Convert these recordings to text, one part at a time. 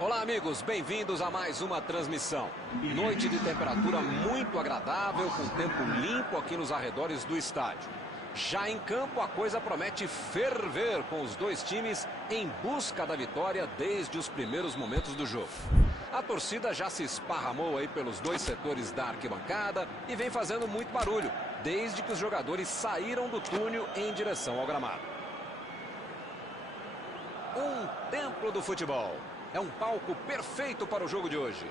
Olá, amigos, bem-vindos a mais uma transmissão. Noite de temperatura muito agradável, com tempo limpo aqui nos arredores do estádio. Já em campo, a coisa promete ferver, com os dois times em busca da vitória desde os primeiros momentos do jogo. A torcida já se esparramou aí pelos dois setores da arquibancada e vem fazendo muito barulho, desde que os jogadores saíram do túnel em direção ao gramado. Um templo do futebol. É um palco perfeito para o jogo de hoje.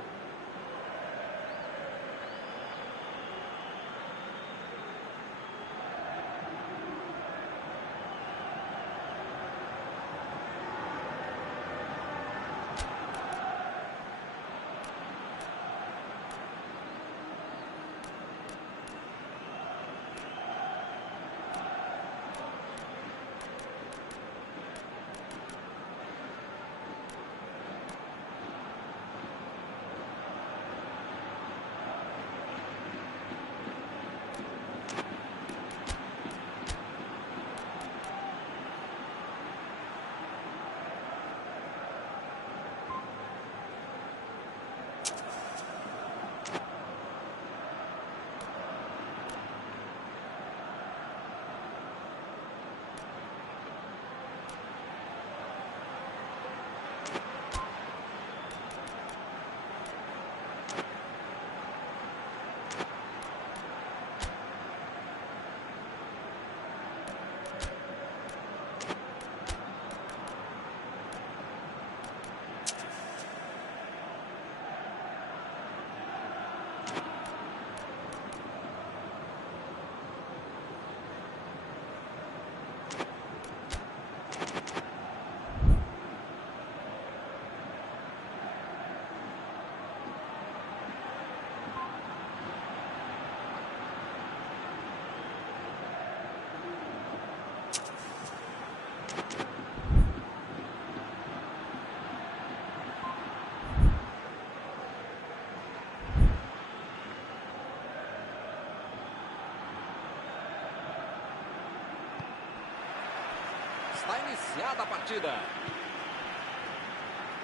Está iniciada a partida.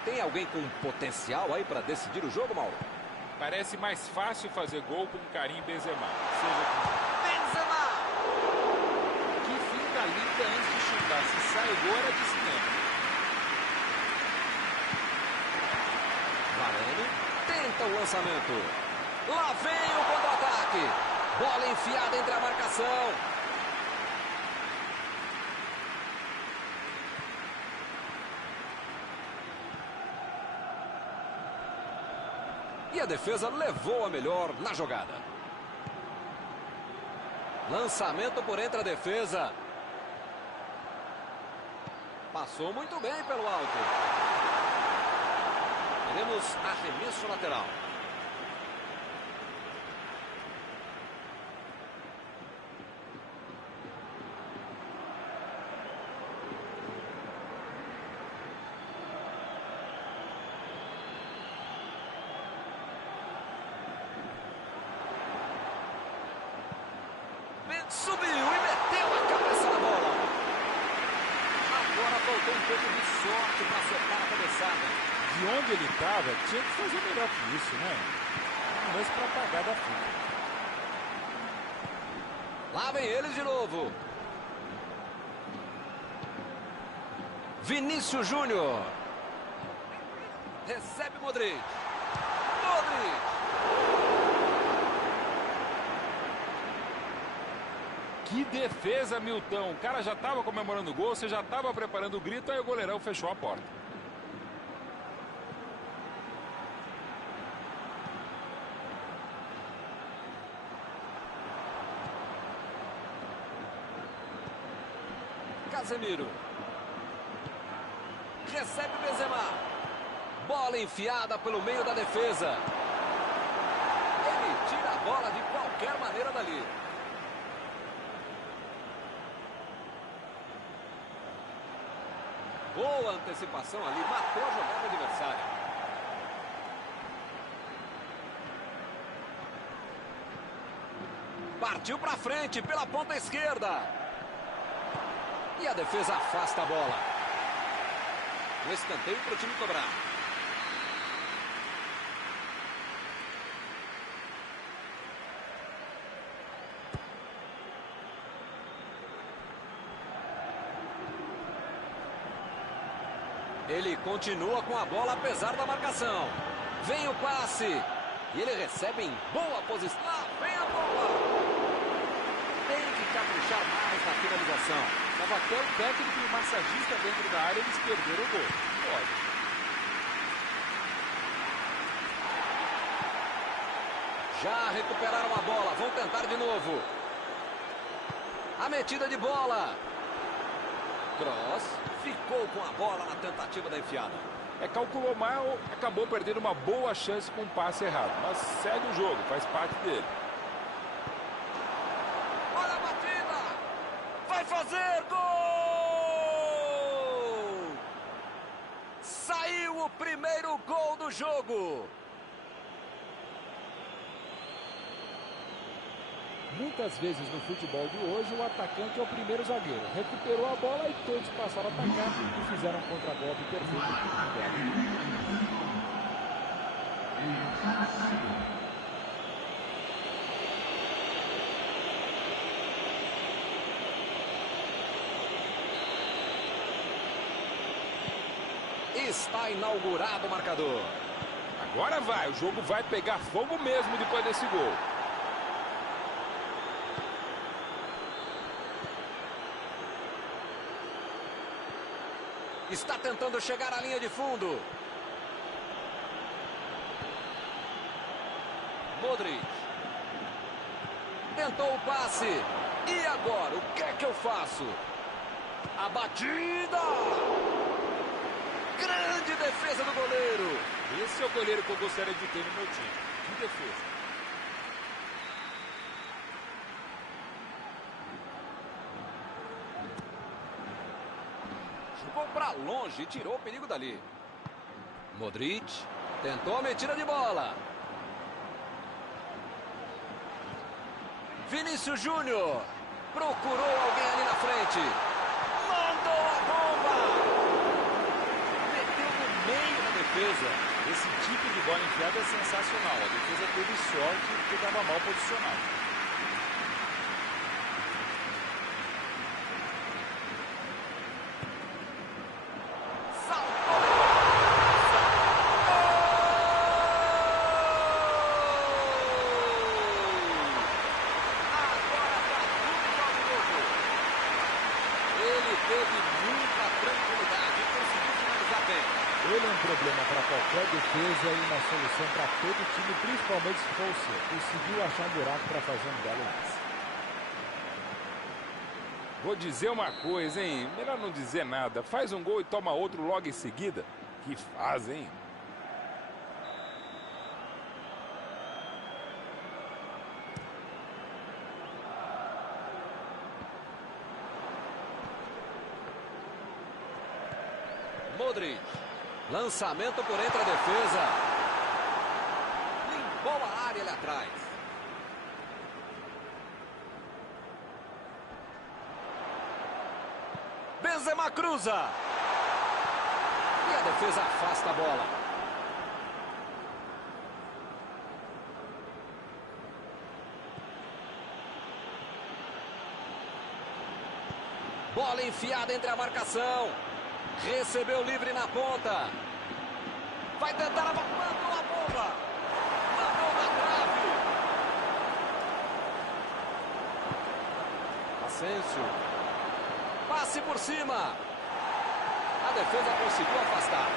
Tem alguém com potencial aí para decidir o jogo, Mauro? Parece mais fácil fazer gol com Karim Benzema. Seja com... Benzema! Que finta linda antes de chutar. Se sai o gol, era de cinema. Varane tenta o lançamento. Lá vem o contra-ataque. Bola enfiada entre a marcação. E a defesa levou a melhor na jogada. Lançamento por entre a defesa. Passou muito bem pelo alto. Teremos arremesso lateral. Subiu e meteu a cabeça na bola. Agora faltou um pouco de sorte para acertar a cabeçada. De onde ele estava, tinha que fazer melhor que isso, né? Um lance para apagar da fita. Lá vem eles de novo. Vinícius Júnior. Recebe Modric. Modric. Que defesa, Milton. O cara já estava comemorando o gol, você já estava preparando o grito, aí o goleirão fechou a porta. Casemiro. Recebe Benzema. Bola enfiada pelo meio da defesa. Ele tira a bola de qualquer maneira dali. Boa antecipação ali, matou a jogada adversária. Partiu para frente pela ponta esquerda. E a defesa afasta a bola. Um escanteio para o time cobrar. Ele continua com a bola apesar da marcação. Vem o passe. E ele recebe em boa posição. Lá vem a bola. Tem que caprichar mais na finalização. Estava até o técnico e o massagista dentro da área, eles perderam o gol. Pode. Já recuperaram a bola. Vão tentar de novo. A metida de bola. Cross ficou com a bola na tentativa da enfiada. Calculou mal, acabou perdendo uma boa chance com um passe errado. Mas segue o jogo, faz parte dele. Olha a batida! Vai fazer gol! Saiu o primeiro gol do jogo. Muitas vezes no futebol de hoje, o atacante é o primeiro zagueiro. Recuperou a bola e todos passaram a atacar e fizeram um contra-golpe perfeito. Está inaugurado o marcador. Agora vai, o jogo vai pegar fogo mesmo depois desse gol. Está tentando chegar à linha de fundo. Modric. Tentou o passe. E agora, o que é que eu faço? A batida! Grande defesa do goleiro. Esse é o goleiro que eu gostaria de ter no meu time. Que defesa. Jogou para longe e tirou o perigo dali. Modric tentou a metida de bola. Vinícius Júnior procurou alguém ali na frente. Mandou a bomba. Meteu no meio da defesa. Esse tipo de bola enfiada é sensacional. A defesa teve sorte porque estava mal posicionado. Ele é um problema para qualquer defesa e uma solução para todo time, principalmente se for o seu. Conseguiu achar um buraco para fazer um belo lance. Vou dizer uma coisa, hein? Melhor não dizer nada. Faz um gol e toma outro logo em seguida. Que faz, hein? Modric. Lançamento por entre a defesa. Limpou a área ali atrás. Benzema cruza. E a defesa afasta a bola. Bola enfiada entre a marcação. Recebeu livre na ponta. Vai tentar a bola. Mandou a bomba. Mandou na trave. Asensio. Passe por cima. A defesa conseguiu afastar.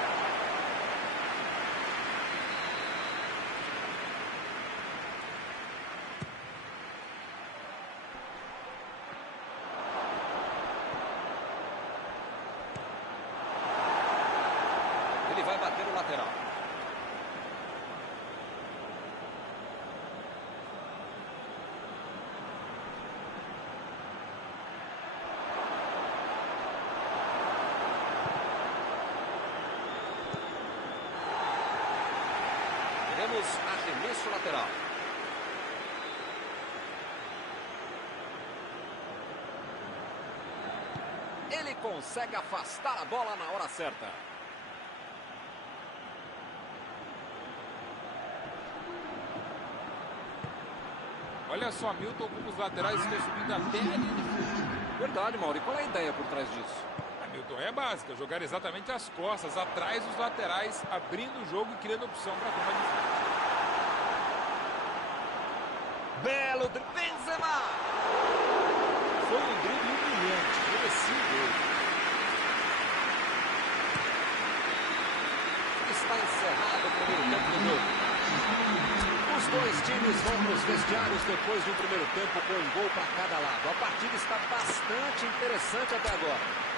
Ele vai bater no lateral. Teremos arremesso lateral. Ele consegue afastar a bola na hora certa. Olha só, Milton, como os laterais estão subindo até a linha de fundo. Verdade, Mauro. E qual é a ideia por trás disso? Milton, é básica. Jogar exatamente as costas, atrás dos laterais, abrindo o jogo e criando opção para a turma de frente. Belo drible, Benzema! Foi um drible brilhante, merecia. Está encerrado o primeiro tempo do jogo. Os dois times vão para os vestiários depois de um primeiro tempo com um gol para cada lado. A partida está bastante interessante até agora.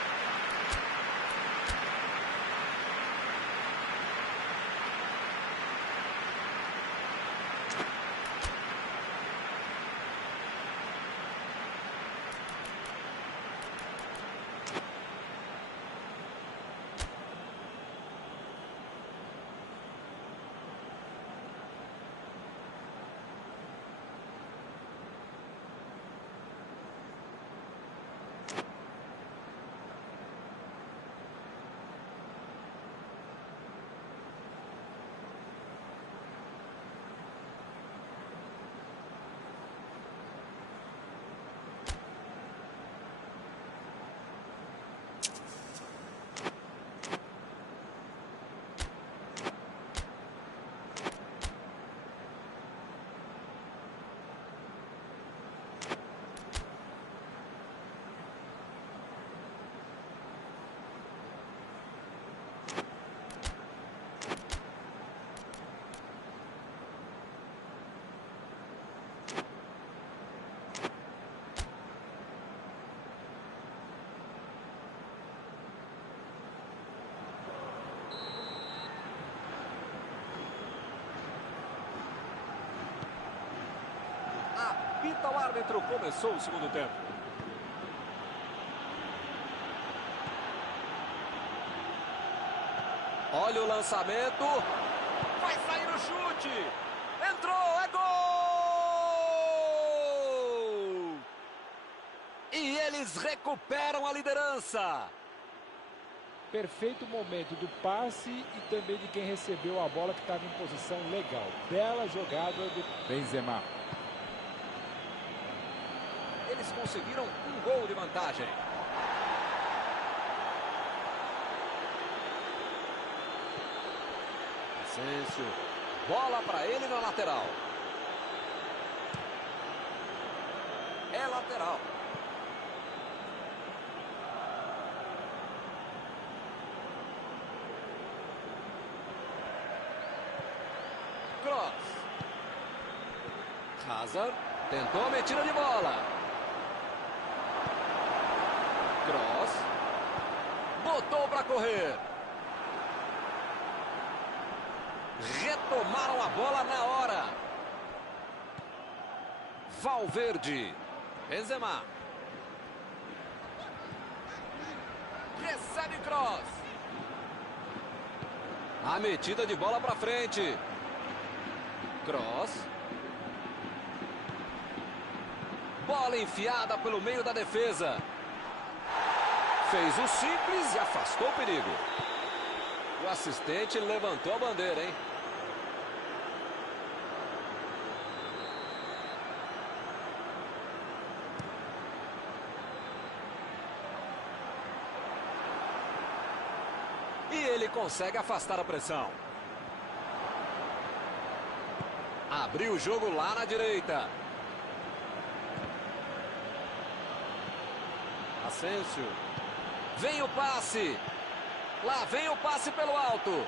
Apita o árbitro, começou o segundo tempo. Olha o lançamento. Vai sair o chute. Entrou, é gol! E eles recuperam a liderança. Perfeito momento do passe e também de quem recebeu a bola, que estava em posição legal. Bela jogada do Benzema. Eles conseguiram um gol de vantagem. Asensio. Bola para ele na lateral. É lateral. Cross. Hazard tentou a metida de bola. Cross. Botou para correr. Retomaram a bola na hora. Valverde. Benzema. Recebe cross. A metida de bola para frente. Cross. Bola enfiada pelo meio da defesa. Fez o simples e afastou o perigo. O assistente levantou a bandeira, hein? E ele consegue afastar a pressão. Abriu o jogo lá na direita. Asensio. Vem o passe. Lá vem o passe pelo alto.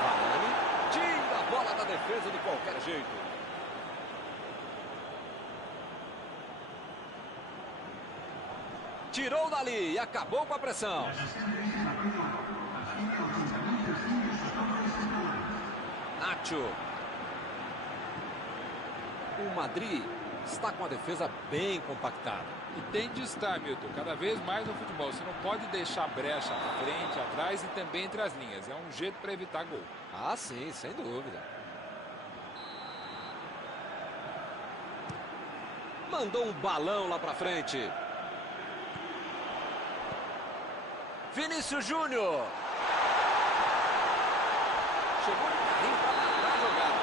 Varane tira a bola da defesa de qualquer jeito. Tirou dali e acabou com a pressão. Nacho. O Madrid está com a defesa bem compactada. E tem de estar, Milton, cada vez mais no futebol. Você não pode deixar brecha à frente, atrás e também entre as linhas. É um jeito para evitar gol. Ah, sim, sem dúvida. Mandou um balão lá para frente. Vinícius Júnior. Chegou de carrinho para matar a jogada.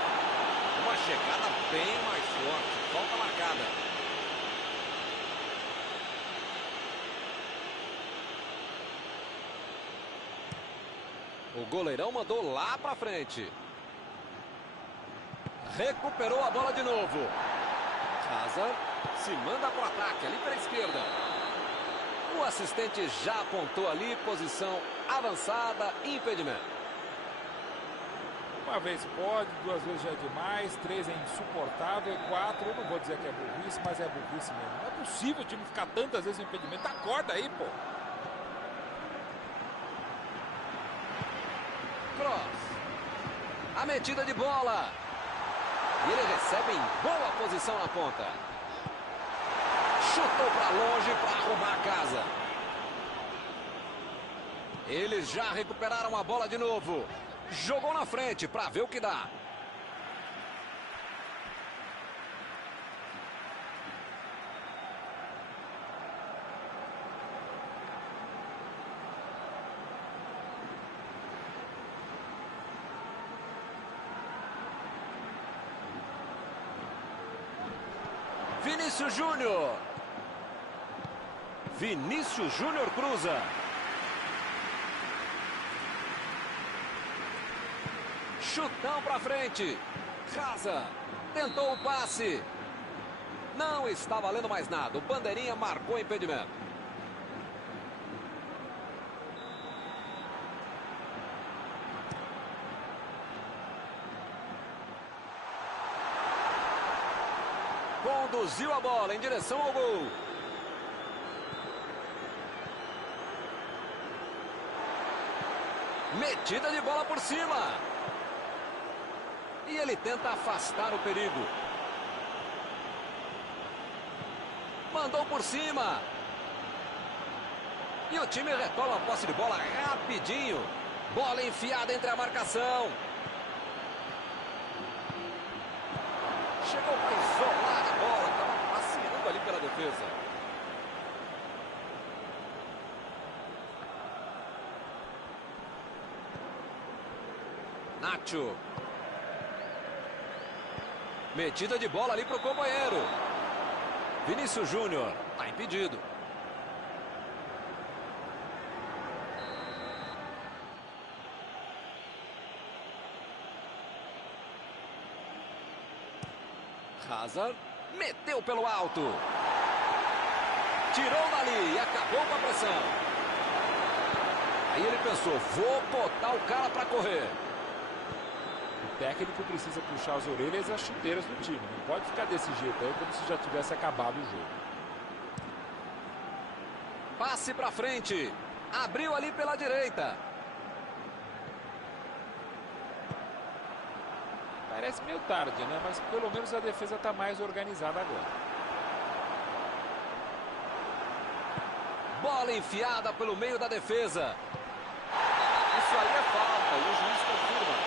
Uma chegada bem mais forte. Falta marcada. O goleirão mandou lá pra frente. Recuperou a bola de novo. Hazard se manda para o ataque ali pela esquerda. O assistente já apontou ali, posição avançada, impedimento. Uma vez pode, duas vezes já é demais, três é insuportável, quatro, eu não vou dizer que é burrice, mas é burrice mesmo. Não é possível o time ficar tantas vezes no impedimento. Acorda aí, pô. Cross. A metida de bola. E ele recebe em boa posição na ponta. Chutou para longe para arrumar a casa. Eles já recuperaram a bola de novo. Jogou na frente para ver o que dá. Vinícius Júnior. Vinícius Júnior cruza. Chutão para frente. Hazard tentou o passe. Não está valendo mais nada. O bandeirinha marcou impedimento. Conduziu a bola em direção ao gol. Metida de bola por cima. E ele tenta afastar o perigo. Mandou por cima. E o time retoma a posse de bola rapidinho. Bola enfiada entre a marcação. Chegou para isolar a bola. Estava passeando ali pela defesa. Nacho. Metida de bola ali para o companheiro. Vinícius Júnior. Está impedido. Hazard meteu pelo alto. Tirou dali e acabou com a pressão. Aí ele pensou, vou botar o cara para correr. O técnico precisa puxar as orelhas e as chuteiras do time. Não pode ficar desse jeito aí como se já tivesse acabado o jogo. Passe para frente. Abriu ali pela direita. Parece meio tarde, né? Mas pelo menos a defesa está mais organizada agora. Bola enfiada pelo meio da defesa. Isso aí é falta e o juiz confirma.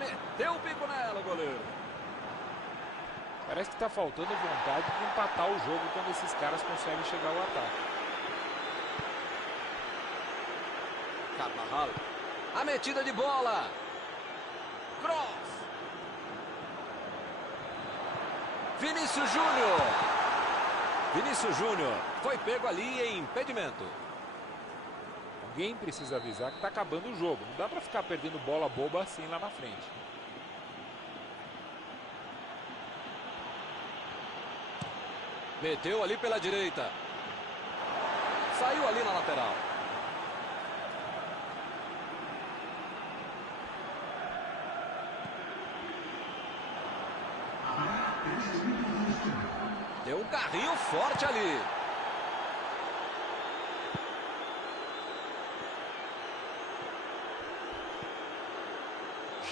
Meteu o bico nela, goleiro. Parece que está faltando vontade de empatar o jogo quando esses caras conseguem chegar ao ataque. Carvajal. A metida de bola. Cross. Vinícius Júnior. Vinícius Júnior foi pego ali em impedimento. Alguém precisa avisar que está acabando o jogo. Não dá para ficar perdendo bola boba assim lá na frente. Meteu ali pela direita. Saiu ali na lateral. Deu um carrinho forte ali.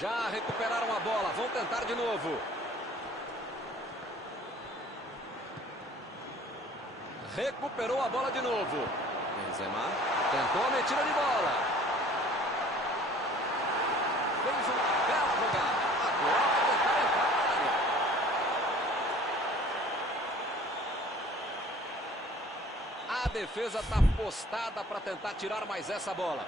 Já recuperaram a bola. Vão tentar de novo. Recuperou a bola de novo. Benzema tentou a metida de bola. Fez uma bela jogada. Agora vai tentar entrar na área. A defesa está postada para tentar tirar mais essa bola.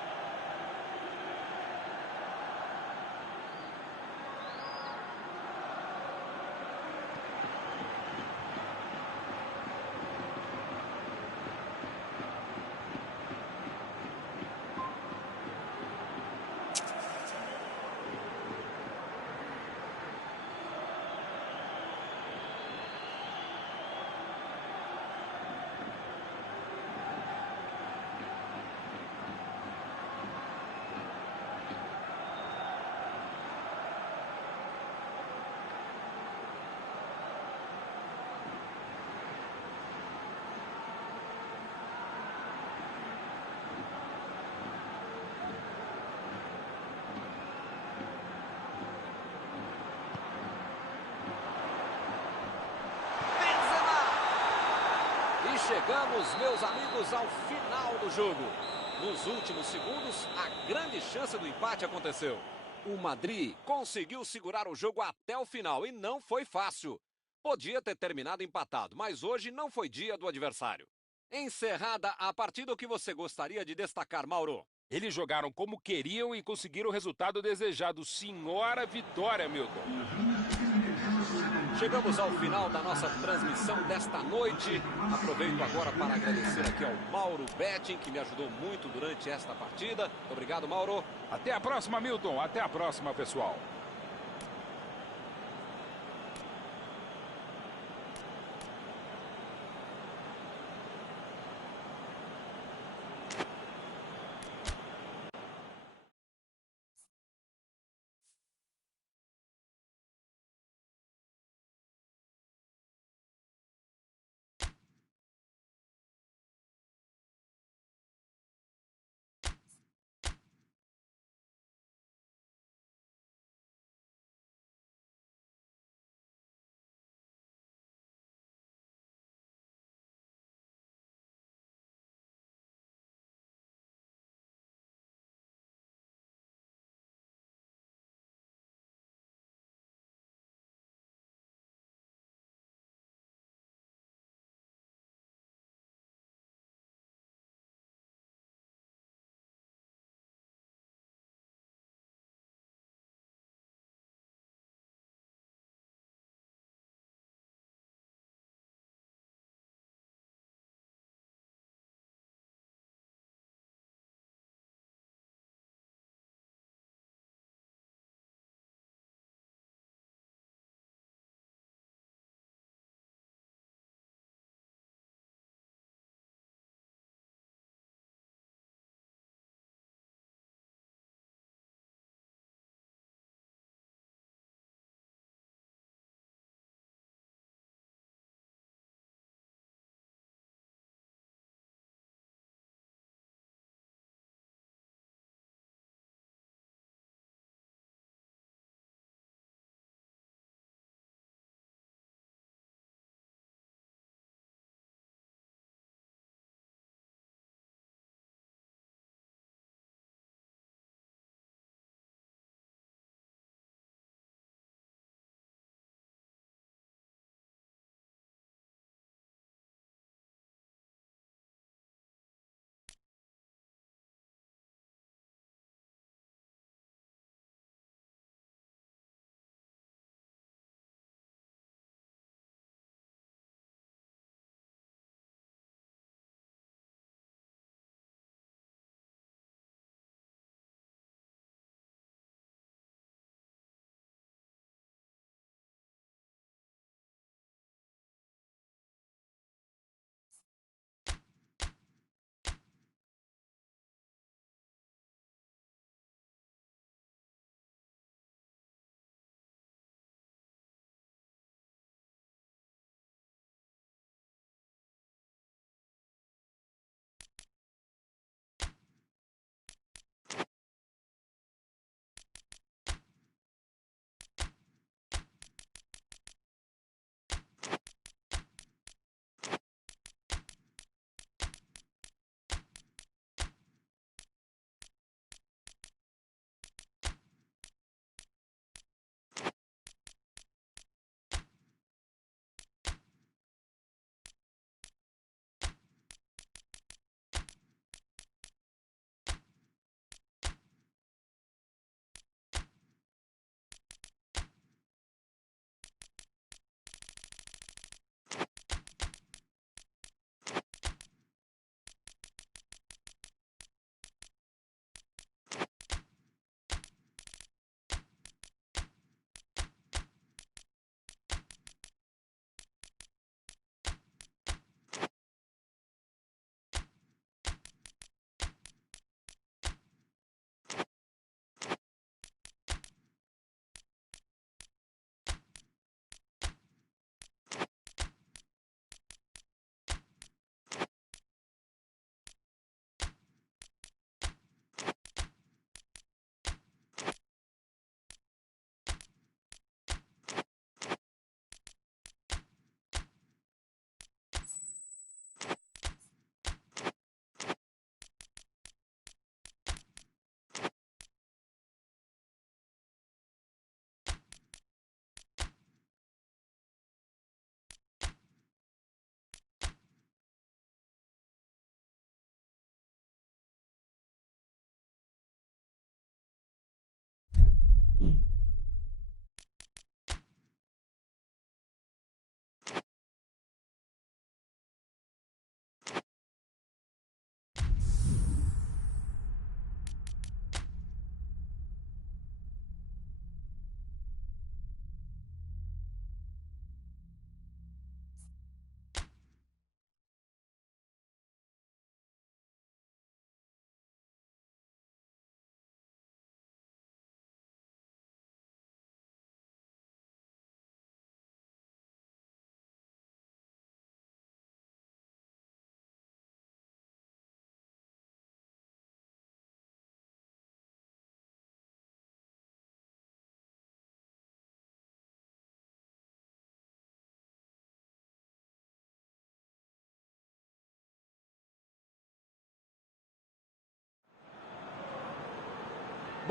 E chegamos, meus amigos, ao final do jogo. Nos últimos segundos, a grande chance do empate aconteceu. O Madrid conseguiu segurar o jogo até o final e não foi fácil. Podia ter terminado empatado, mas hoje não foi dia do adversário. Encerrada a partida, o que você gostaria de destacar, Mauro? Eles jogaram como queriam e conseguiram o resultado desejado. Senhora vitória, Milton. Chegamos ao final da nossa transmissão desta noite. Aproveito agora para agradecer aqui ao Mauro Betting, que me ajudou muito durante esta partida. Obrigado, Mauro. Até a próxima, Milton. Até a próxima, pessoal.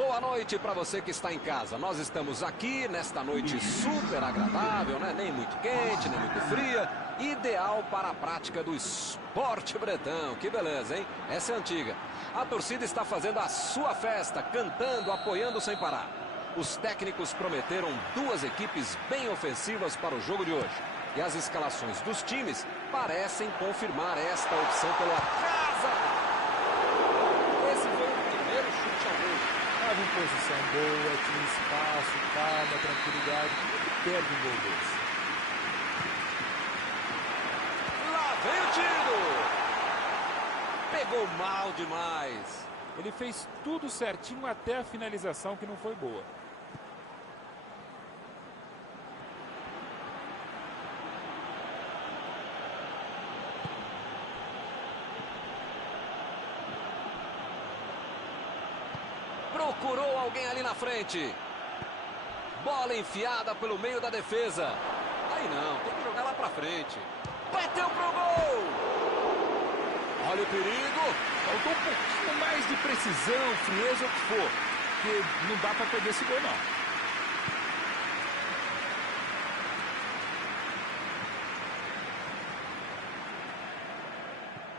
Boa noite para você que está em casa. Nós estamos aqui nesta noite super agradável, né? Nem muito quente, nem muito fria. Ideal para a prática do esporte bretão. Que beleza, hein? Essa é antiga. A torcida está fazendo a sua festa, cantando, apoiando sem parar. Os técnicos prometeram duas equipes bem ofensivas para o jogo de hoje. E as escalações dos times parecem confirmar esta opção pela casa. Esse foi o primeiro chute ao gol. Estava em posição boa, tinha espaço, calma, tranquilidade. Muito perde um gol desse. Lá vem o tiro. Pegou mal demais. Ele fez tudo certinho até a finalização, que não foi boa. Procurou alguém ali na frente. Bola enfiada pelo meio da defesa. Aí não, tem que jogar lá pra frente. Bateu pro gol. Olha o perigo. Faltou um pouquinho mais de precisão, frieza, o que for. Porque não dá pra perder esse gol, não.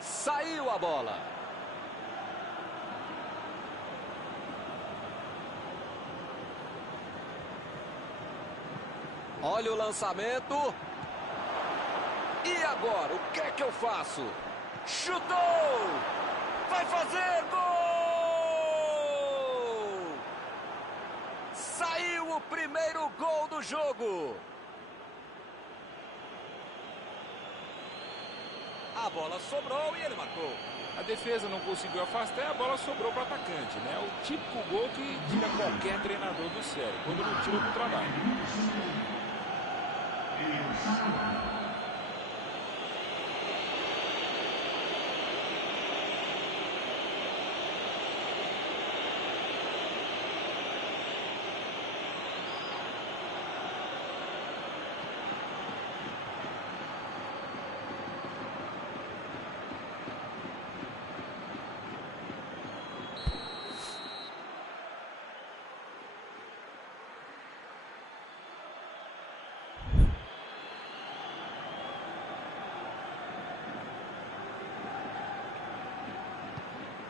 Saiu a bola. Olha o lançamento. E agora, o que é que eu faço? Chutou! Vai fazer gol! Saiu o primeiro gol do jogo. A bola sobrou e ele marcou. A defesa não conseguiu afastar e a bola sobrou para o atacante, né? O típico gol que tira qualquer treinador do sério, quando não tira do trabalho.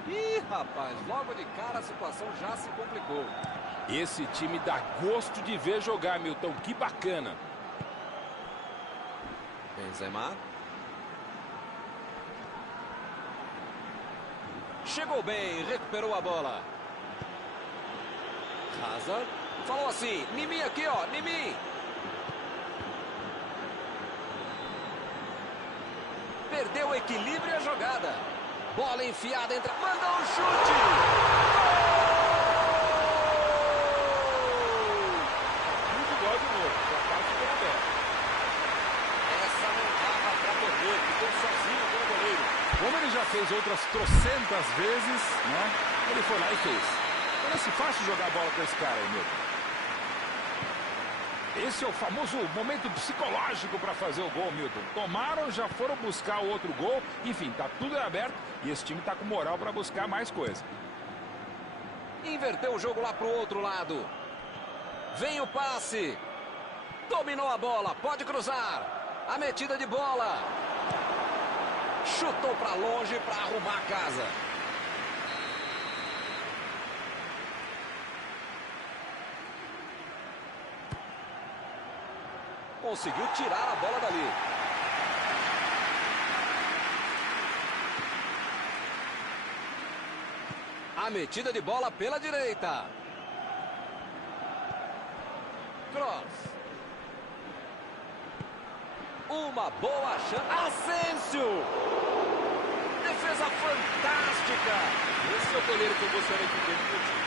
Ih, rapaz, logo de cara a situação já se complicou. Esse time dá gosto de ver jogar, Milton. Que bacana. Benzema. Chegou bem, recuperou a bola. Hazard. Falou assim, Nimi aqui, ó, Nimi. Perdeu o equilíbrio e a jogada. Bola enfiada, entra, mandou um chute. Muito gol de novo. Já tá ficando aberto. Essa não dava pra perder, ficou sozinho com o goleiro. Como ele já fez outras trocentas vezes, né? Ele foi lá e fez. Parece fácil jogar a bola com esse cara aí, Milton. Esse é o famoso momento psicológico para fazer o gol, Milton. Tomaram, já foram buscar o outro gol. Enfim, tá tudo aberto e esse time tá com moral para buscar mais coisa. Inverteu o jogo lá pro outro lado. Vem o passe. Dominou a bola, pode cruzar. A metida de bola. Chutou para longe para arrumar a casa. Conseguiu tirar a bola dali. A metida de bola pela direita. Cross. Uma boa chance. Asensio. Defesa fantástica. Esse é o goleiro que eu gostaria de ver no meu time.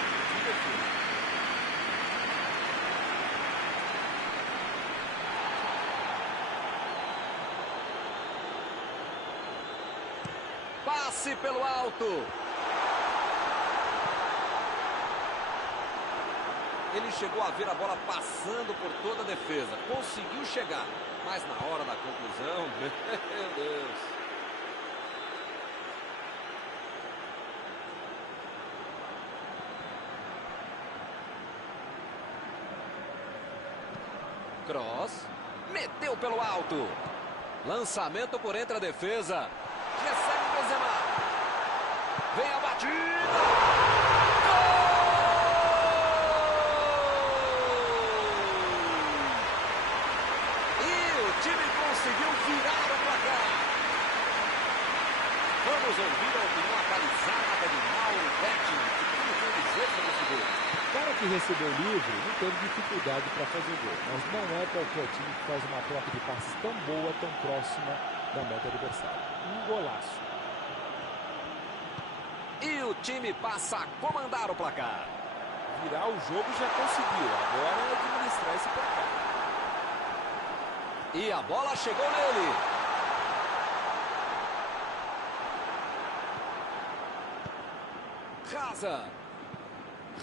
Passe pelo alto. Ele chegou a ver a bola passando por toda a defesa. Conseguiu chegar. Mas na hora da conclusão, meu Deus. Cross. Meteu pelo alto. Lançamento por entre a defesa. Recebe o Benzema. Vem a batida. Gol! E o time conseguiu virar o placar. Vamos ouvir a opinião abalizada de Mauro Betti. O que ele tem a dizer sobre esse gol? O cara que recebeu livre não teve dificuldade para fazer gol, mas não é qualquer time que faz uma troca de passes tão boa, tão próxima da meta adversária. Um golaço. E o time passa a comandar o placar. Virar o jogo já conseguiu, agora é administrar esse placar. E a bola chegou nele.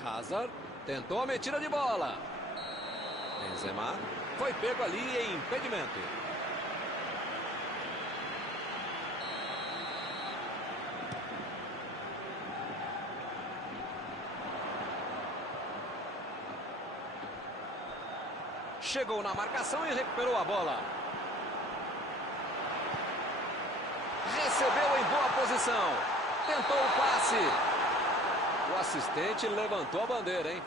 Hazard tentou a metida de bola. Benzema foi pego ali em impedimento. Chegou na marcação e recuperou a bola. Recebeu em boa posição. Tentou o passe. O assistente levantou a bandeira, hein?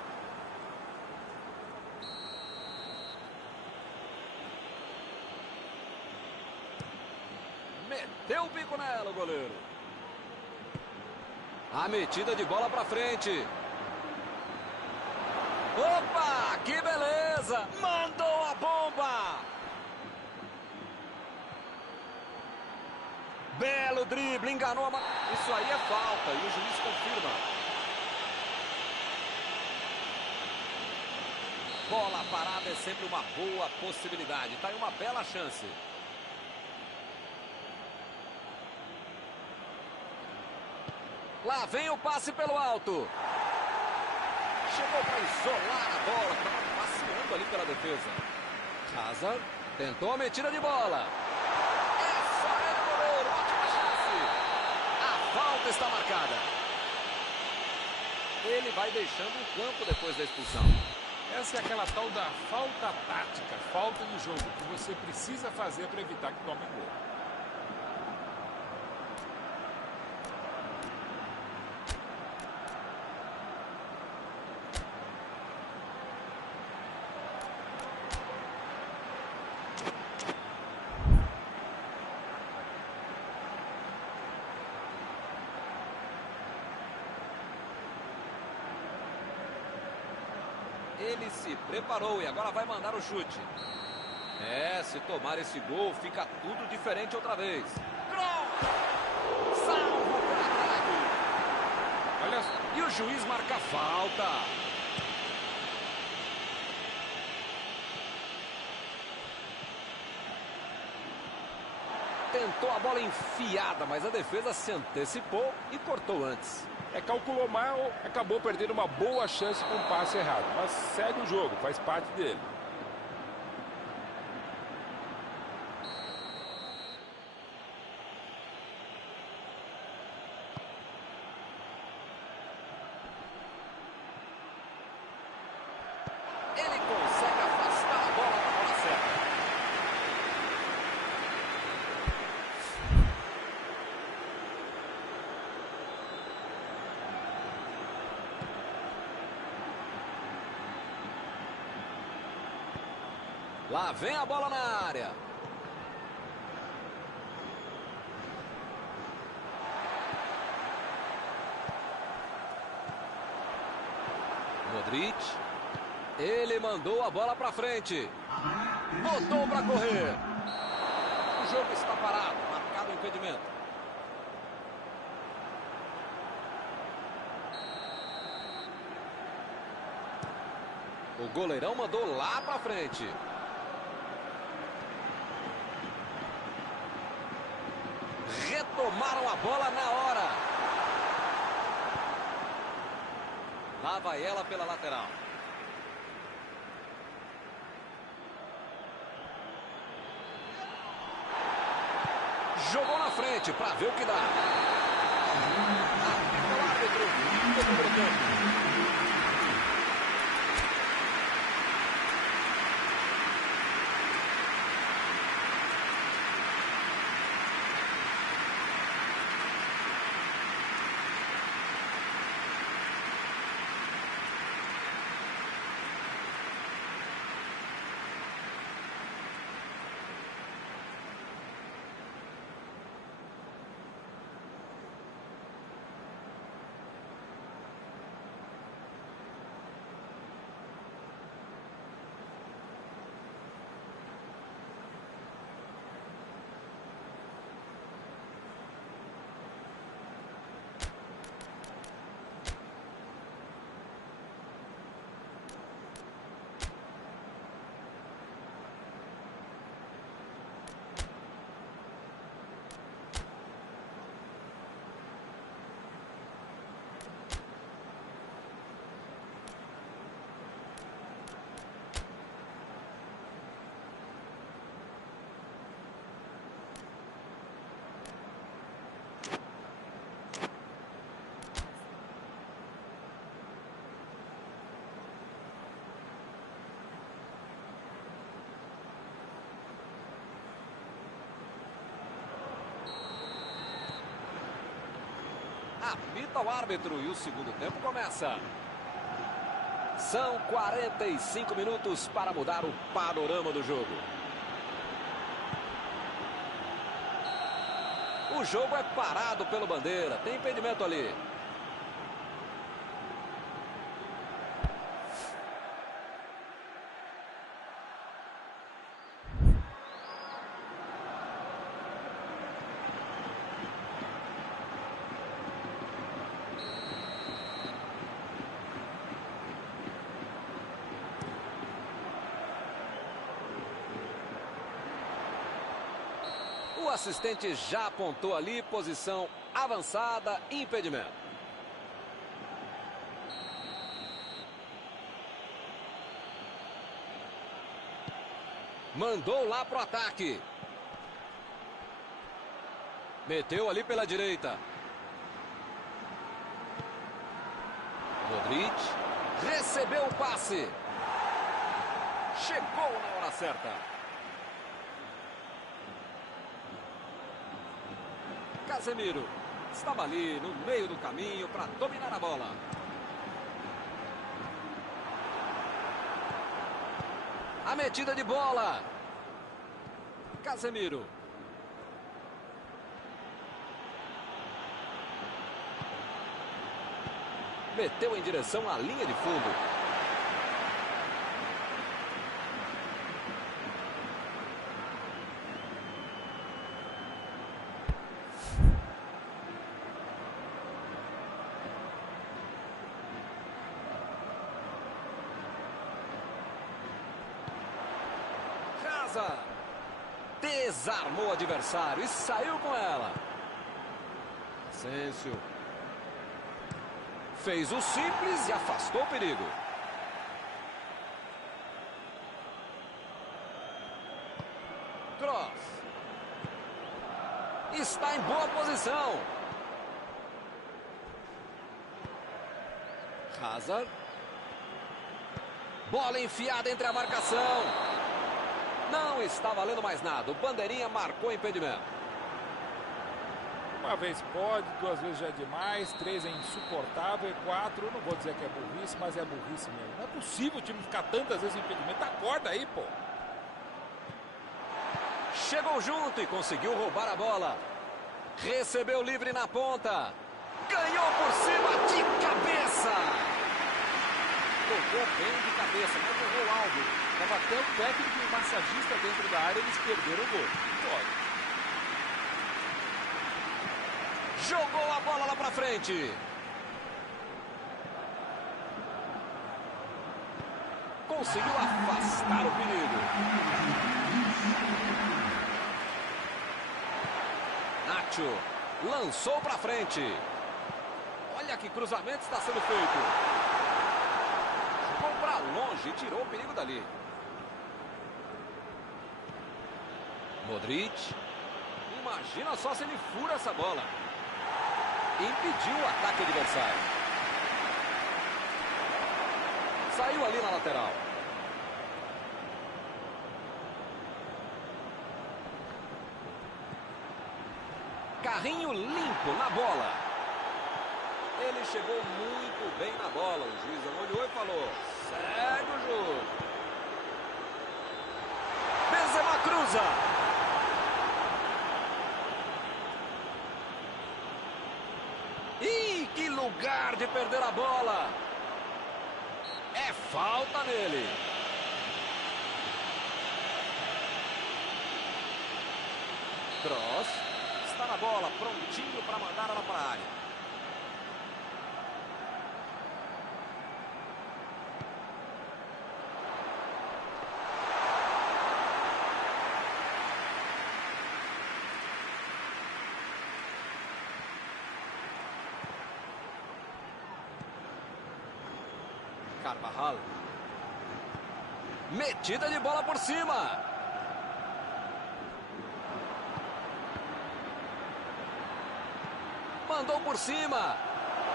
Meteu o bico nela, o goleiro. A metida de bola pra frente. Opa, que beleza! Mandou a bomba! Belo drible, enganou a... Isso aí é falta e o juiz confirma. Bola parada é sempre uma boa possibilidade. Tá aí uma bela chance. Lá vem o passe pelo alto. Chegou para isolar a bola. Estava passeando ali pela defesa. Hazard tentou a metida de bola. É só ele, goleiro. Ótima chance. A falta está marcada. Ele vai deixando o campo depois da expulsão. Essa é aquela tal da falta tática, falta de jogo, que você precisa fazer para evitar que tome gol. Ele se preparou e agora vai mandar o chute. É, se tomar esse gol, fica tudo diferente outra vez. Gol! Salvo para ataque. Olha só. E o juiz marca falta. Tentou a bola enfiada, mas a defesa se antecipou e cortou antes. Calculou mal, acabou perdendo uma boa chance com um passe errado. Mas segue o jogo, faz parte dele. Ele consegue afastar a bola na hora certa. Lá vem a bola na área. Modric. Ele mandou a bola para frente. Botou para correr. O jogo está parado. Marcado o impedimento. O goleirão mandou lá para frente. Retomaram a bola na hora. Lá vai ela pela lateral. Jogou na frente para ver o que dá. Apita o árbitro. Apita o árbitro e o segundo tempo começa. São 45 minutos para mudar o panorama do jogo. O jogo é parado pelo bandeira. Tem impedimento ali. O assistente já apontou ali, posição avançada, impedimento. Mandou lá pro ataque. Meteu ali pela direita. Modric recebeu o passe. Chegou na hora certa. Casemiro estava ali no meio do caminho para dominar a bola. A metida de bola. Casemiro. Meteu em direção à linha de fundo. Desarmou o adversário e saiu com ela. Asensio fez o simples e afastou o perigo. Kroos está em boa posição. Hazard. Bola enfiada entre a marcação. Não está valendo mais nada. O bandeirinha marcou impedimento. Uma vez pode, duas vezes já é demais, três é insuportável, e quatro, não vou dizer que é burrice, mas é burrice mesmo. Não é possível o time ficar tantas vezes em impedimento. Acorda aí, pô. Chegou junto e conseguiu roubar a bola. Recebeu livre na ponta. Ganhou por cima de cabeça. Tocou bem de cabeça, mas errou o alvo. Estava até o técnico e o massagista dentro da área, eles perderam o gol. Pode. Jogou a bola lá pra frente. Conseguiu afastar o perigo. Nacho lançou pra frente. Olha que cruzamento está sendo feito. Jogou pra longe e tirou o perigo dali. Modric. Imagina só se ele fura essa bola. Impediu o ataque adversário. Saiu ali na lateral. Carrinho limpo na bola. Ele chegou muito bem na bola. O juiz olhou e falou: segue o jogo. Benzema cruza. Ih, que lugar de perder a bola. É falta nele. Kroos está na bola, prontinho para mandar ela para a área. Carvajal. Metida de bola por cima. Mandou por cima.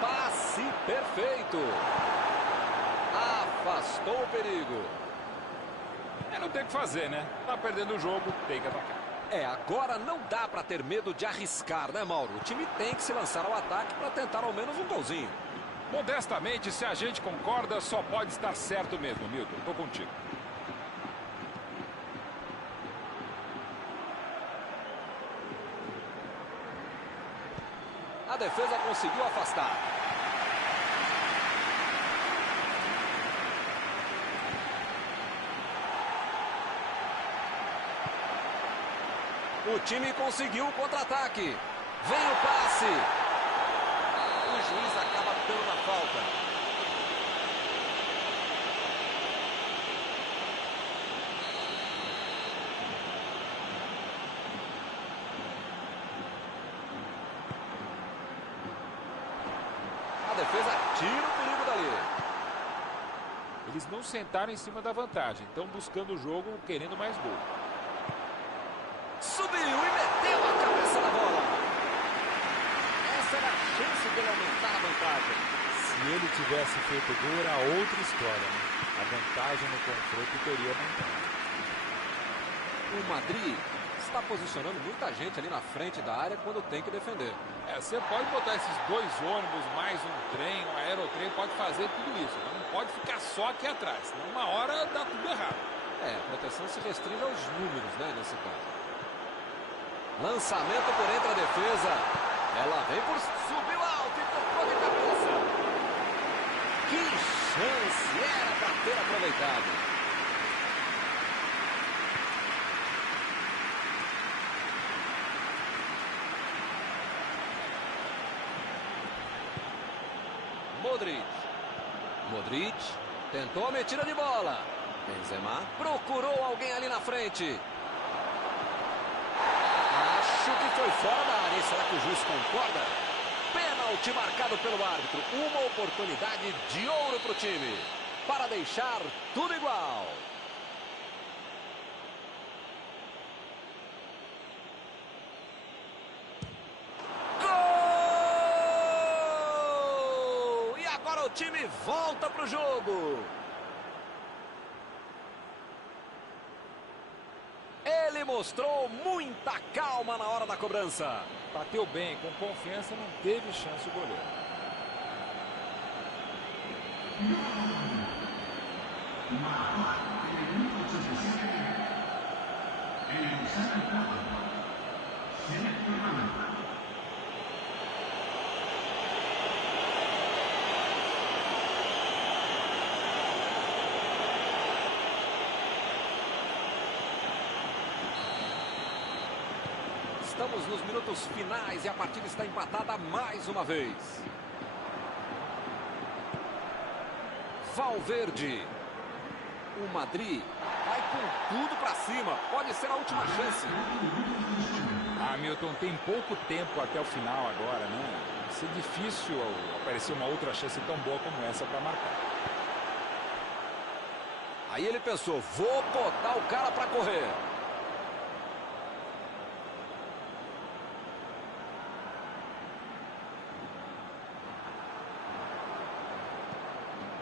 Passe perfeito. Afastou o perigo. Não tem o que fazer, né? Tá perdendo o jogo, tem que atacar. Agora não dá para ter medo de arriscar, né, Mauro? O time tem que se lançar ao ataque para tentar ao menos um golzinho. Modestamente, se a gente concorda, só pode estar certo mesmo, Milton. Tô contigo. A defesa conseguiu afastar. O time conseguiu o contra-ataque. Vem o passe. O juiz acaba dando na falta. A defesa tira o perigo dali. Eles não sentaram em cima da vantagem. Estão buscando o jogo, querendo mais gol. Subiu e meteu a cabeça na bola. Essa era a chance dele aumentar a vantagem. Se ele tivesse feito gol, era outra história, né? A vantagem no confronto teria aumentado. O Madrid está posicionando muita gente ali na frente da área quando tem que defender. Você pode botar esses 2 ônibus, mais um trem, um aerotrem, pode fazer tudo isso. Não pode ficar só aqui atrás, senão uma hora dá tudo errado. A proteção se restringe aos números, né, nesse caso. Lançamento por entre a defesa. Ela vem por... Subiu alto e tocou de cabeça. Que chance era para ter aproveitado. Modric tentou a metida de bola. Benzema procurou alguém ali na frente. Acho que foi fora da área. Será que o juiz concorda? Pênalti marcado pelo árbitro. Uma oportunidade de ouro para o time, para deixar tudo igual. Gol! E agora o time volta para o jogo. Ele mostrou muita calma na hora da cobrança. Bateu bem, com confiança, não teve chance o goleiro. Estamos nos minutos finais e a partida está empatada mais uma vez. Valverde. O Madrid vai com tudo para cima. Pode ser a última chance. Milton, tem pouco tempo até o final agora, né? Vai ser difícil aparecer uma outra chance tão boa como essa para marcar. Aí ele pensou, vou botar o cara para correr.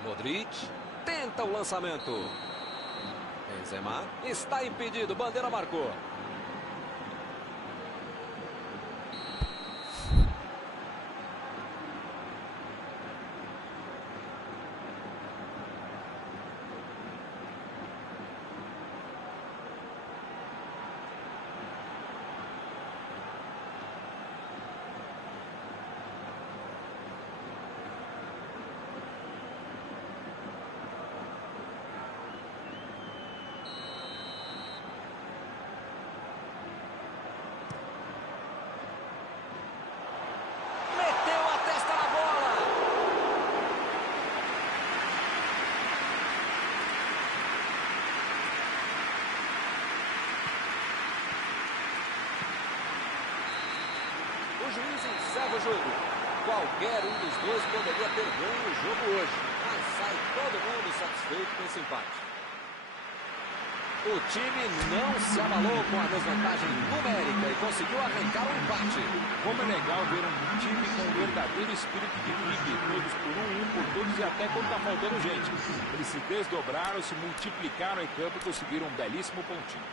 Modric tenta o lançamento. Benzema está impedido, bandeira marcou. O juiz encerra o jogo. Qualquer um dos dois poderia ter ganho o jogo hoje, mas sai todo mundo satisfeito com esse empate. O time não se abalou com a desvantagem numérica e conseguiu arrancar um empate. Como é legal ver um time com um verdadeiro espírito de equipe, todos por um por todos e até quando está faltando gente. Eles se desdobraram, se multiplicaram em campo e conseguiram um belíssimo pontinho.